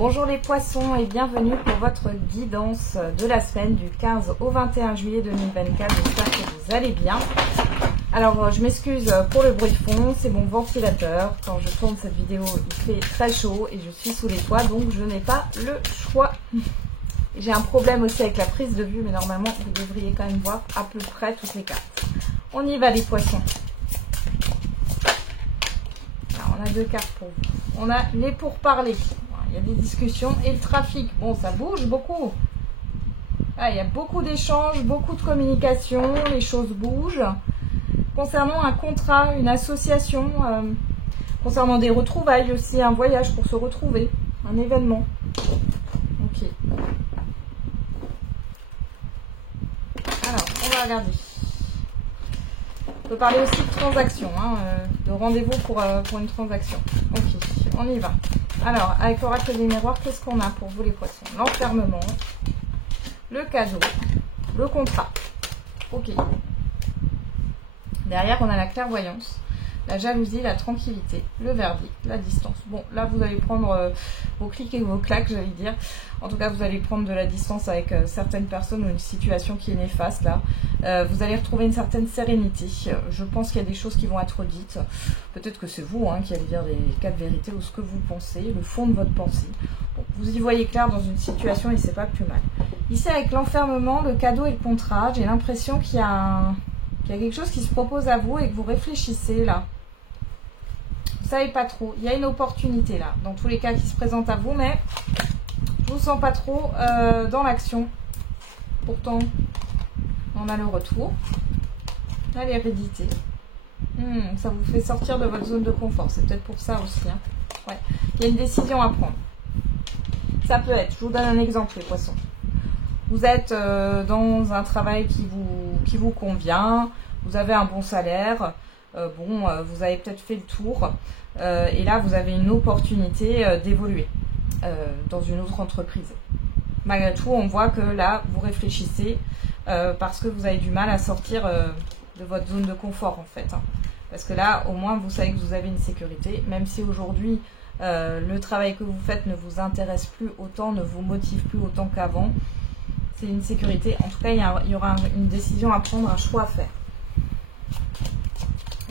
Bonjour les poissons et bienvenue pour votre guidance de la semaine du 15 au 21 juillet 2024. J'espère que vous allez bien. Alors je m'excuse pour le bruit de fond, c'est mon ventilateur. Quand je tourne cette vidéo, il fait très chaud et je suis sous les toits, donc je n'ai pas le choix. J'ai un problème aussi avec la prise de vue, mais normalement vous devriez quand même voir à peu près toutes les cartes. On y va les poissons. Alors, on a deux cartes pour vous. On a les pourparlers. Il y a des discussions et le trafic. Bon, ça bouge beaucoup. Ah, il y a beaucoup d'échanges, beaucoup de communication, les choses bougent. Concernant un contrat, une association, concernant des retrouvailles aussi, un voyage pour se retrouver, un événement. Ok. Alors, on va regarder. On peut parler aussi de transaction, de rendez-vous pour une transaction. Ok, on y va. Alors, avec l'oracle des miroirs, qu'est-ce qu'on a pour vous les poissons? L'enfermement, le cadeau, le contrat. Ok. Derrière, on a la clairvoyance, la jalousie, la tranquillité, le verdict, la distance. Bon, là, vous allez prendre vos clics et vos claques, j'allais dire. En tout cas, vous allez prendre de la distance avec certaines personnes ou une situation qui est néfaste, là. Vous allez retrouver une certaine sérénité. Je pense qu'il y a des choses qui vont être dites. Peut-être que c'est vous qui allez dire les quatre vérités ou ce que vous pensez, le fond de votre pensée. Bon, vous y voyez clair dans une situation et c'est pas plus mal. Ici, avec l'enfermement, le cadeau et le contrat, j'ai l'impression qu'il y a quelque chose qui se propose à vous et que vous réfléchissez, là. Vous savez pas trop. Il y a une opportunité, là, dans tous les cas qui se présente à vous, mais je vous sens pas trop dans l'action. Pourtant, on a le retour. Là, l'hérédité. Ça vous fait sortir de votre zone de confort. C'est peut-être pour ça aussi. Ouais. Il y a une décision à prendre. Ça peut être, je vous donne un exemple, les poissons. Vous êtes dans un travail qui vous convient. Vous avez un bon salaire. Vous avez peut-être fait le tour. Et là, vous avez une opportunité d'évoluer dans une autre entreprise. Malgré tout, on voit que là, vous réfléchissez parce que vous avez du mal à sortir de votre zone de confort, en fait. Parce que là, au moins, vous savez que vous avez une sécurité. Même si aujourd'hui, le travail que vous faites ne vous intéresse plus autant, ne vous motive plus autant qu'avant. C'est une sécurité. En tout cas, il y aura une décision à prendre, un choix à faire.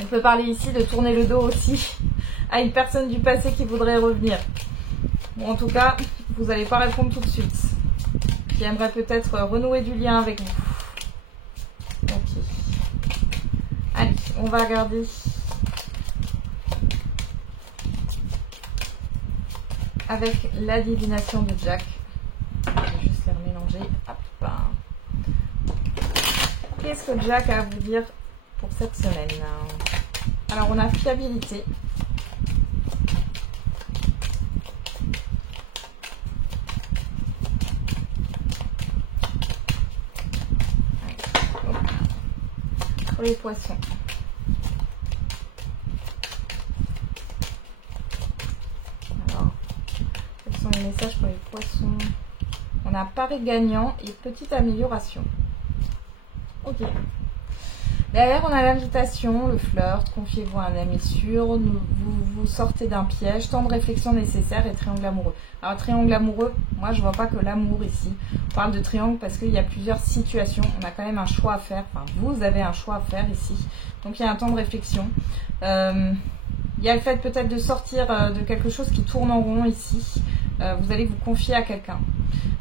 On peut parler ici de tourner le dos aussi à une personne du passé qui voudrait revenir. Bon, en tout cas, vous n'allez pas répondre tout de suite. Qui aimerait peut-être renouer du lien avec vous. Ok. Allez, on va regarder. Avec la divination de Jack. Je vais juste les remélanger. Hop. Qu'est-ce que Jack a à vous dire pour cette semaine? Alors, on a fiabilité. Pour les poissons. Alors, quels sont les messages pour les poissons? On a pari gagnant et petite amélioration. Ok. Derrière, on a l'invitation, le flirt, confiez-vous à un ami sûr, vous sortez d'un piège, temps de réflexion nécessaire et triangle amoureux. Alors, triangle amoureux, moi, je vois pas que l'amour ici. On parle de triangle parce qu'il y a plusieurs situations. On a quand même un choix à faire. Enfin, vous avez un choix à faire ici. Donc, il y a un temps de réflexion. Il y a le fait peut-être de sortir de quelque chose qui tourne en rond ici. Vous allez vous confier à quelqu'un.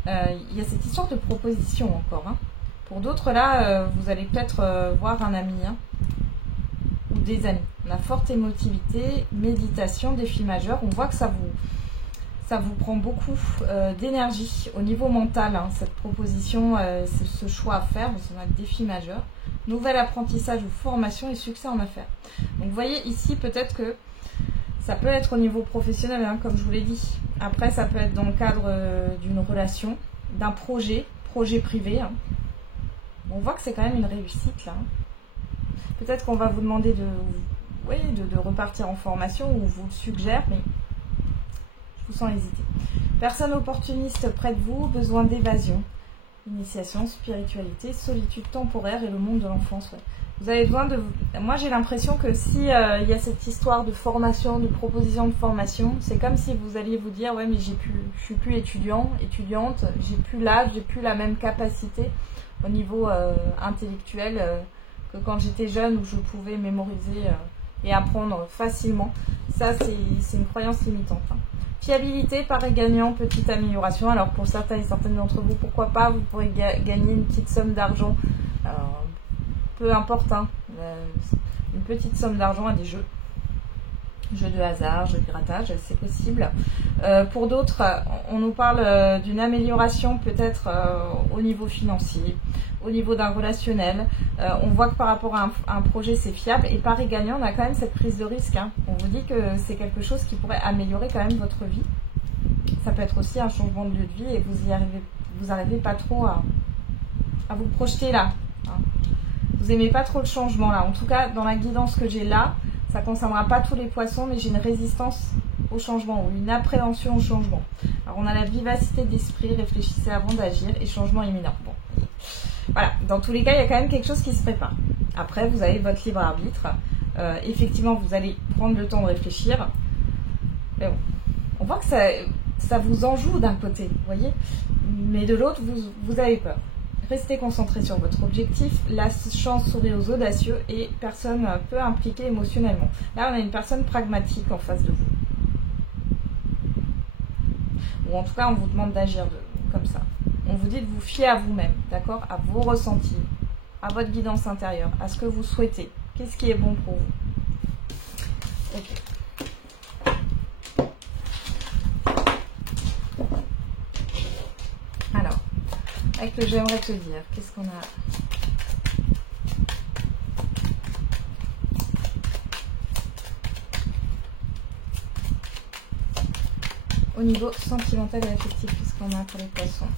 Il y a cette histoire de proposition encore, Pour d'autres, là, vous allez peut-être voir un ami ou des amis. On a forte émotivité, méditation, défi majeur. On voit que ça vous prend beaucoup d'énergie au niveau mental. Cette proposition, c'est ce choix à faire. C'est un défi majeur. Nouvel apprentissage ou formation et succès en affaires. Donc, vous voyez ici, peut-être que ça peut être au niveau professionnel, comme je vous l'ai dit. Après, ça peut être dans le cadre d'une relation, d'un projet privé. On voit que c'est quand même une réussite là. Peut-être qu'on va vous demander de repartir en formation ou vous le suggère, mais je vous sens hésiter. Personne opportuniste près de vous, besoin d'évasion. Initiation, spiritualité, solitude temporaire et le monde de l'enfance. Ouais. Vous avez besoin de... Moi, j'ai l'impression que si il y a cette histoire de formation, de proposition de formation, c'est comme si vous alliez vous dire, ouais, mais je suis plus étudiante, j'ai plus l'âge, j'ai plus la même capacité au niveau intellectuel que quand j'étais jeune où je pouvais mémoriser et apprendre facilement. Ça, c'est une croyance limitante. Hein. Fiabilité, pari gagnant, petite amélioration. Alors pour certains et certaines d'entre vous, pourquoi pas, vous pourrez gagner une petite somme d'argent. Peu importe, hein, une petite somme d'argent à des jeux de hasard, jeux de grattage, c'est possible. Pour d'autres, on nous parle d'une amélioration peut-être au niveau financier, au niveau d'un relationnel. On voit que par rapport à un projet, c'est fiable. Et pari gagnant, on a quand même cette prise de risque. Hein. On vous dit que c'est quelque chose qui pourrait améliorer quand même votre vie. Ça peut être aussi un changement de lieu de vie et vous n'arrivez pas trop à vous projeter là. Hein. Vous aimez pas trop le changement là. En tout cas, dans la guidance que j'ai là, ça ne concernera pas tous les poissons, mais j'ai une résistance au changement ou une appréhension au changement. Alors, on a la vivacité d'esprit, réfléchissez avant d'agir et changement imminent. Bon. Voilà, dans tous les cas, il y a quand même quelque chose qui se prépare. Après, vous avez votre libre arbitre. Effectivement, vous allez prendre le temps de réfléchir. Mais bon, on voit que ça vous enjoue d'un côté, vous voyez. Mais de l'autre, vous avez peur. Restez concentré sur votre objectif. La chance sourit aux audacieux et personne peu impliquée émotionnellement. Là, on a une personne pragmatique en face de vous. Ou en tout cas, on vous demande d'agir comme ça. On vous dit de vous fier à vous-même, d'accord? À vos ressentis, à votre guidance intérieure, à ce que vous souhaitez. Qu'est-ce qui est bon pour vous? Ok. Alors, avec le j'aimerais te dire, qu'est-ce qu'on a? Au niveau sentimental et affectif, qu'est-ce qu'on a pour les poissons?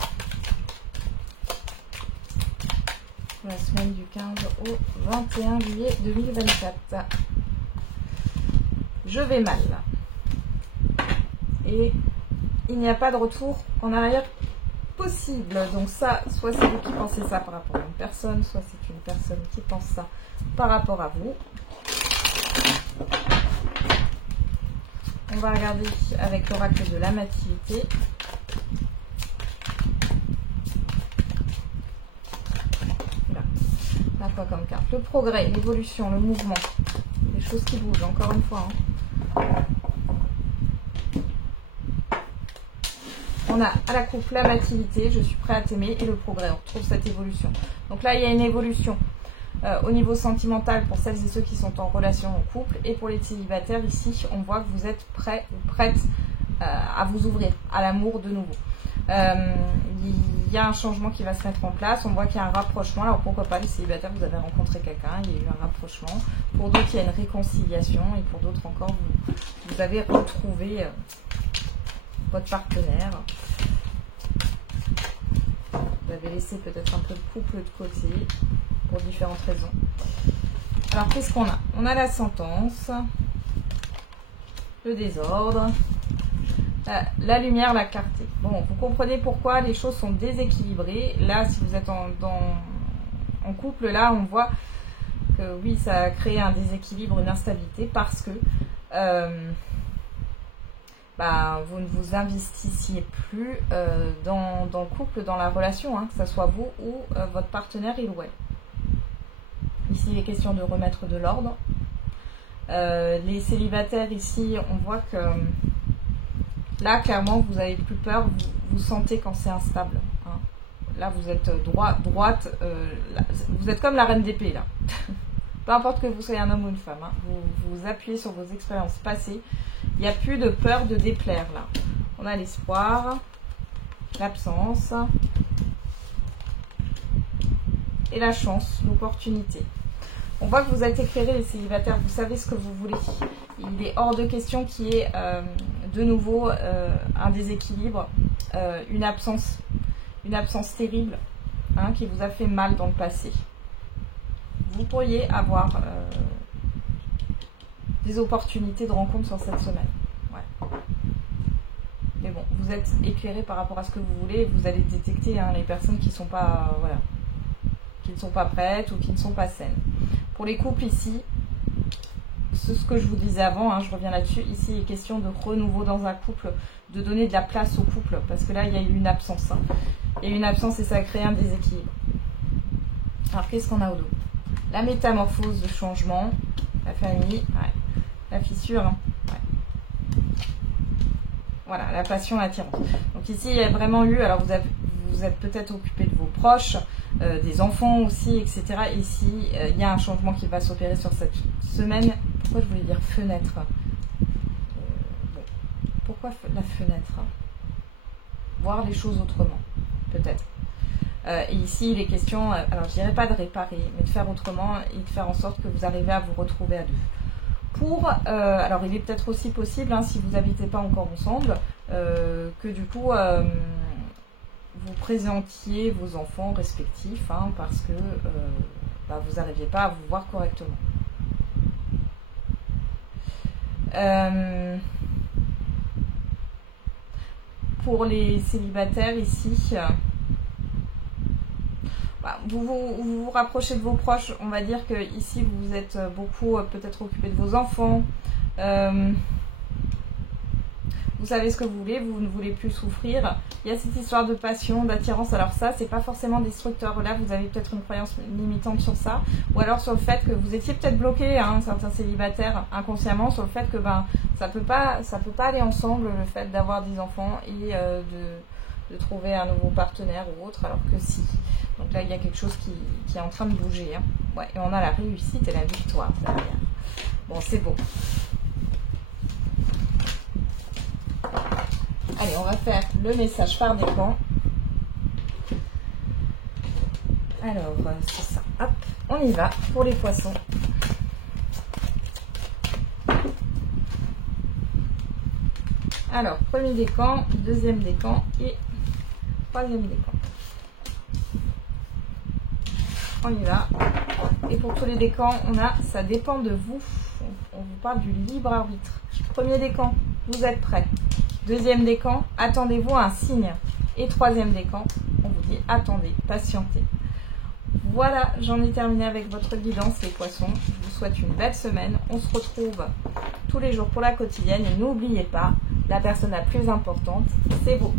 Pour la semaine du 15 au 21 juillet 2024. Je vais mal. Et il n'y a pas de retour en arrière possible. Donc ça, soit c'est vous qui pensez ça par rapport à une personne, soit c'est une personne qui pense ça par rapport à vous. On va regarder avec l'oracle de l'amativité. Là. On a quoi comme carte? Le progrès, l'évolution, le mouvement. Les choses qui bougent, encore une fois. Hein. On a à la coupe l'amativité, je suis prêt à t'aimer, et le progrès. On retrouve cette évolution. Donc là, il y a une évolution au niveau sentimental pour celles et ceux qui sont en relation en couple. Et pour les célibataires, ici, on voit que vous êtes prêts ou prêtes à vous ouvrir à l'amour de nouveau. Il y a un changement qui va se mettre en place. On voit qu'il y a un rapprochement. Alors pourquoi pas, les célibataires, vous avez rencontré quelqu'un, il y a eu un rapprochement. Pour d'autres, il y a une réconciliation. Et pour d'autres encore, vous avez retrouvé votre partenaire. Vous avez laissé peut-être un peu le couple de côté pour différentes raisons. Alors qu'est-ce qu'on a? On a la sentence, le désordre, la lumière, la clarté. Bon, vous comprenez pourquoi les choses sont déséquilibrées. Là, si vous êtes en couple, là, on voit que oui, ça a créé un déséquilibre, une instabilité, parce que vous ne vous investissiez plus dans le couple, dans la relation, hein, que ce soit vous ou votre partenaire, il ou elle. Ici, il est question de remettre de l'ordre. Les célibataires, ici, on voit que là, clairement, vous n'avez plus peur, vous sentez quand c'est instable. Hein. Là, vous êtes droite, là, vous êtes comme la reine d'épée, là. Peu importe que vous soyez un homme ou une femme, hein, vous appuyez sur vos expériences passées. Il n'y a plus de peur de déplaire, là. On a l'espoir, l'absence et la chance, l'opportunité. On voit que vous êtes éclairés, les célibataires, vous savez ce que vous voulez. Il est hors de question qu'il y ait de nouveau un déséquilibre, une absence terrible, hein, qui vous a fait mal dans le passé. Vous pourriez avoir des opportunités de rencontre sur cette semaine. Ouais. Mais bon, vous êtes éclairé par rapport à ce que vous voulez, vous allez détecter, hein, les personnes qui sont pas, voilà, qui ne sont pas prêtes ou qui ne sont pas saines. Pour les couples ici, c'est ce que je vous disais avant, hein, je reviens là-dessus. Ici, il est question de renouveau dans un couple, de donner de la place au couple, parce que là, il y a eu une absence. Hein. Il y a eu une absence et ça a créé un déséquilibre. Alors, qu'est-ce qu'on a au dos? La métamorphose, le changement, la famille, ouais. La fissure, hein. Ouais. Voilà, la passion, l'attirance. Donc ici, il y a vraiment eu, alors vous êtes peut-être occupé de vos proches, des enfants aussi, etc. Ici, il y a un changement qui va s'opérer sur cette semaine. Pourquoi je voulais dire fenêtre? Bon. Pourquoi la fenêtre? Voir les choses autrement, peut-être. Et ici, il est question, alors je dirais pas de réparer, mais de faire autrement et de faire en sorte que vous arrivez à vous retrouver à deux. Alors il est peut-être aussi possible, hein, si vous n'habitez pas encore ensemble, que du coup, vous présentiez vos enfants respectifs, hein, parce que vous n'arriviez pas à vous voir correctement. Pour les célibataires ici, vous vous rapprochez de vos proches. On va dire que ici vous êtes beaucoup peut-être occupé de vos enfants. Vous savez ce que vous voulez, vous ne voulez plus souffrir. Il y a cette histoire de passion, d'attirance. Alors ça, c'est pas forcément destructeur. Là, vous avez peut-être une croyance limitante sur ça, ou alors sur le fait que vous étiez peut-être bloqué, hein, certains célibataires, inconsciemment, sur le fait que ça peut pas aller ensemble, le fait d'avoir des enfants et de trouver un nouveau partenaire ou autre, alors que si. Donc là, il y a quelque chose qui est en train de bouger. Hein. Ouais, et on a la réussite et la victoire derrière. Bon, c'est beau. Allez, on va faire le message par décan. Alors, c'est ça. Hop, on y va pour les poissons. Alors, premier décan, deuxième décan et troisième décan. On y va. Et pour tous les décans, on a « ça dépend de vous ». On vous parle du libre arbitre. Premier décan, vous êtes prêts. Deuxième décan, attendez-vous à un signe. Et troisième décan, on vous dit attendez, patientez. Voilà, j'en ai terminé avec votre guidance les poissons. Je vous souhaite une belle semaine. On se retrouve tous les jours pour la quotidienne. Et n'oubliez pas, la personne la plus importante, c'est vous.